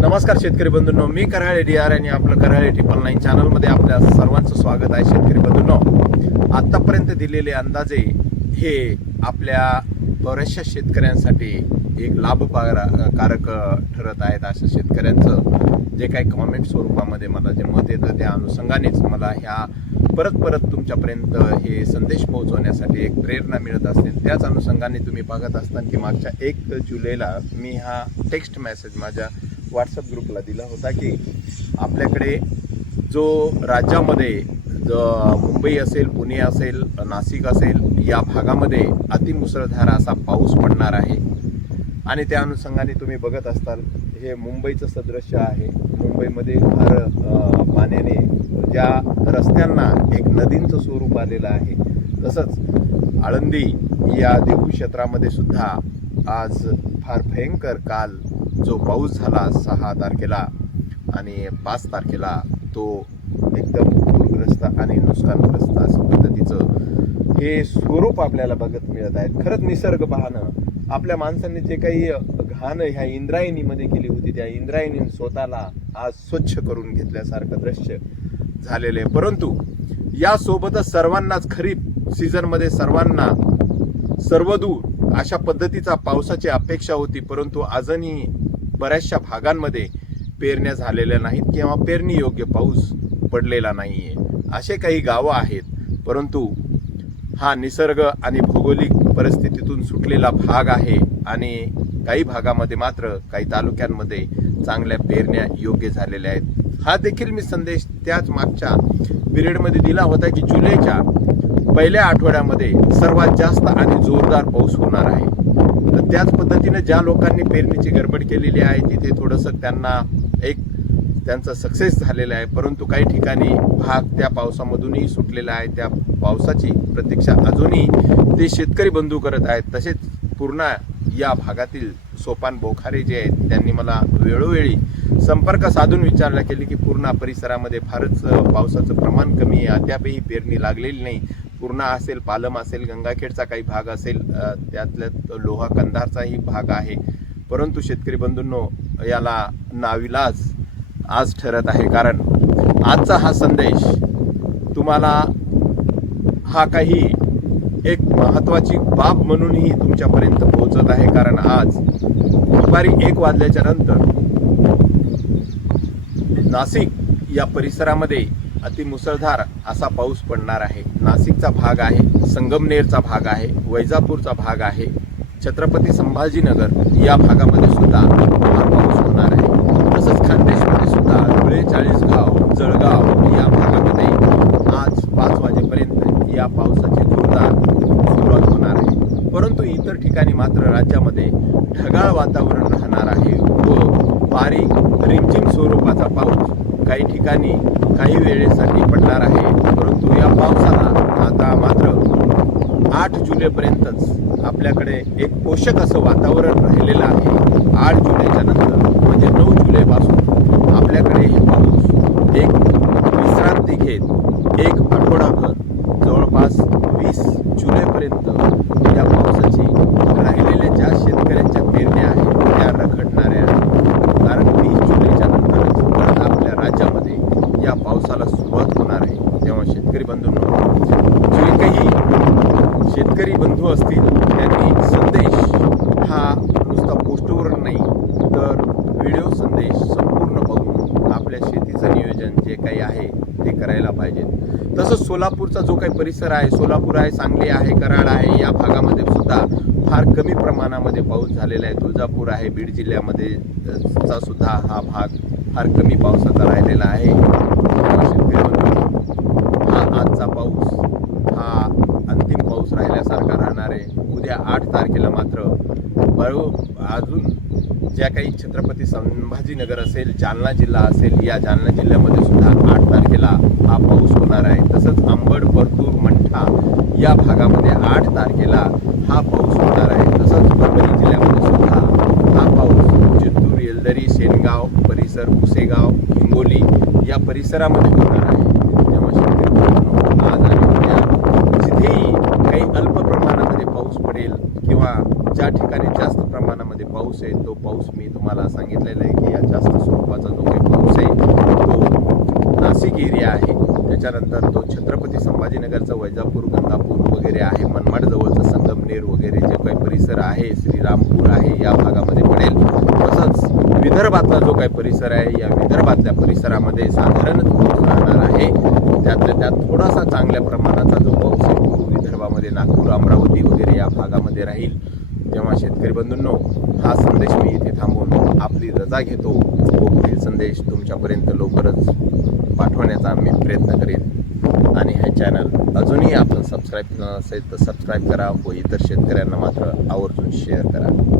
नमस्कार शेतकरी बंधूंनो, मी कराळे DR आणि आपलं कराळे 999 चॅनलमध्ये आपल्या सर्वांचं स्वागत आहे. शेतकरी बंधूंनो, आतापर्यंत दिलेले अंदाजे हे आपल्या बऱ्याचशा शेतकऱ्यांसाठी एक लाभकारक ठरत आहेत. अशा शेतकऱ्यांचं जे काही कॉमेंट स्वरूपामध्ये मला जे मत येतं त्या अनुषंगानेच मला ह्या परत तुमच्यापर्यंत हे संदेश पोहोचवण्यासाठी एक प्रेरणा मिळत असते. त्याच अनुषंगाने तुम्ही बघत असताना की मागच्या 1 जुलैला मी हा टेक्स्ट मेसेज माझ्या व्हॉट्सअप ग्रुपला दिला होता की आपल्याकडे जो राज्यामध्ये मुंबई असेल, पुणे असेल, नाशिक असेल या भागामध्ये अतिमुसळधार असा पाऊस पडणार आहे. आणि त्या अनुषंगाने तुम्ही बघत असताल हे मुंबईचं सदृश्य आहे. मुंबईमध्ये हर पाण्याने ज्या रस्त्यांना एक नदींचं स्वरूप आलेलं आहे, तसंच आळंदी या देहू क्षेत्रामध्ये सुद्धा आज फार भयंकर काल जो पाऊस झाला 6 तारखेला आणि 5 तारखेला तो एकदम पूरग्रस्त आणि नुकसानग्रस्त असं पद्धतीचं हे स्वरूप आपल्याला बघत मिळत आहे. खरंच निसर्ग पाहणं, आपल्या माणसांनी जे काही घाण ह्या इंद्रायणीमध्ये केली होती त्या इंद्रायणी स्वतःला आज स्वच्छ करून घेतल्यासारखं दृश्य झालेलं आहे. परंतु यासोबतच सर्वांनाच खरीप सीझनमध्ये सर्वांना सर्वदूर अशा पद्धतीचा पावसाची अपेक्षा होती. परंतु अजूनही बऱ्याचशा भागांमध्ये पेरण्या झालेल्या नाहीत किंवा पेरणी योग्य पाऊस पडलेला नाहीये. असे काही गावं आहेत, परंतु हा निसर्ग आणि भौगोलिक परिस्थितीतून सुटलेला भाग आहे. आणि काही भागामध्ये मात्र काही तालुक्यांमध्ये चांगल्या पेरण्या योग्य झालेल्या आहेत. हा देखील मी संदेश त्याच मागच्या पिरियडमध्ये दिला होता की जुलैच्या पहिल्या आठवड्यामध्ये सर्वात जास्त आणि जोरदार पाऊस होणार आहे. तर त्याच पद्धतीने ज्या लोकांनी पेरणीची गडबड केलेली आहे तिथे थोडंसं त्यांचा सक्सेस झालेला आहे. परंतु काही ठिकाणी भाग त्या पावसामधूनही सुटलेला आहे. त्या पावसाची प्रतीक्षा अजूनही ते शेतकरी बंधू करत आहेत. तसेच पूर्ण या भागातील सोपान बोखारे जे आहेत त्यांनी मला वेळोवेळी संपर्क साधून विचारणा केली की पूर्णा परिसरामध्ये फारच पावसाचं प्रमाण कमी आहे, अद्यापही पेरणी लागलेली नाही. पूर्णा असेल, पालम असेल, गंगाखेडचा काही भाग असेल, त्यातल्या लोहा कंधारचाही भाग आहे. परंतु शेतकरी बंधूंनो, याला नाविलाज आज ठरत आहे. कारण आजचा हा संदेश तुम्हाला हा काही एक महत्त्वाची बाब म्हणूनही तुमच्यापर्यंत पोहोचत आहे. कारण आज दुपारी 1 वाजल्याच्या नंतर नाशिक या परिसरामध्ये अतिमुसळधार असा पाऊस पडणार आहे. नाशिकचा भाग आहे, संगमनेरचा भाग आहे, वैजापूरचा भाग आहे, छत्रपती संभाजीनगर या भागामध्ये सुद्धा हा पाऊस होणार आहे. तसंच खानदेशमध्ये सुद्धा धुळे, चाळीसगाव, जळगाव या भागामध्ये आज 5 वाजेपर्यंत या पावसाची जोरदार सुरुवात होणार आहे. परंतु इतर ठिकाणी मात्र राज्यामध्ये ढगाळ वातावरण राहणार आहे व बारीक रिमझिम स्वरूपाचा पाऊस काही ठिकाणी काही वेळेसाठी पडणार आहे. परंतु या पावसाला आता मात्र 8 जुलैपर्यंतच आपल्याकडे एक पोषक असं वातावरण राहिलेलं आहे. 8 जुलैच्या नंतर म्हणजे 9 जुलैपासून आपल्याकडे हे पाऊस एक विश्रांती घेत 1 आठवडाभर जवळपास 20 जुलैपर्यंत या पावसाची राहिलेल्या ज्या शेतकऱ्यांच्या पेरण्या आहेत त्या रखडणाऱ्या. कारण 20 जुलैच्या नंतरच परत आपल्या राज्यामध्ये या पावसाला सुरुवात होणार आहे. तेव्हा शेतकरी बंधूंनो, जे काही शेतकरी बंधू असतील त्यांनी संदेश हा नुसता पोस्टवरून नाही तर व्हिडिओ संदेश संपूर्ण बघून आपल्या शेतीचं नियोजन जे काही आहे ते करायला पाहिजे. तसंच सोलापूरचा जो काही परिसर आहे, सोलापूर आहे, सांगली आहे, कराड आहे, या भागामध्ये सुद्धा फार कमी प्रमाणामध्ये पाऊस झालेला आहे. तुळजापूर आहे, बीड जिल्ह्यामध्ये चा सुद्धा हा भाग फार कमी पावसाचा राहिलेला आहे. हा आजचा पाऊस हा अंतिम पाऊस राहिल्यासारखा राहणार आहे. उद्या 8 तारखेला मात्र अजून ज्या काही छत्रपती संभाजीनगर असेल, जालना जिल्हा असेल, या जालना जिल्ह्यामध्ये सुद्धा 8 तारखेला हा पाऊस होणार आहे. तसंच अंबड, परतूर, मंठा या भागामध्ये 8 तारखेला हा पाऊस होणार आहे. तसंच परभणी जिल्ह्यामध्ये सुद्धा हा पाऊस जिंतूर, येलदरी, शेनगाव परिसर, पुसेगाव, हिंगोली या परिसरामध्ये होणार आहे. तेव्हा शेतकरी आज आणि उद्या जिथेही काही अल्प प्रमाणामध्ये पाऊस पडेल किंवा ज्या ठिकाणी जास्त प्रमाणात प्रमाणामध्ये पाऊस आहे. तो पाऊस मी तुम्हाला सांगितलेला आहे की या जास्त स्वरूपाचा जो काही पाऊस आहे तो नाशिक एरिया आहे, त्याच्यानंतर तो छत्रपती संभाजीनगरचा वैजापूर, गंगापूर वगैरे आहे, मनमाड जवळचा संगमनेर वगैरे जे काही परिसर आहे, श्रीरामपूर आहे, या भागामध्ये पडेल. तसंच विदर्भातला जो काही परिसर आहे, या विदर्भातल्या परिसरामध्ये साधारण पाऊस राहणार आहे. त्यातल्या त्यात थोडासा चांगल्या प्रमाणाचा जो पाऊस आहे तो विदर्भामध्ये नागपूर, अमरावती वगैरे या भागामध्ये राहील. तेव्हा शेतकरी बंधूंनो, हा संदेश मी इथे थांबवून आपली रजा घेतो व पुढील संदेश तुमच्यापर्यंत लवकरच पाठवण्याचा मी प्रयत्न करेन. आणि हे चॅनल अजूनही आपण सबस्क्राईब केलं नसेल तर सबस्क्राईब करा व इतर शेतकऱ्यांना मात्र आवर्जून शेअर करा.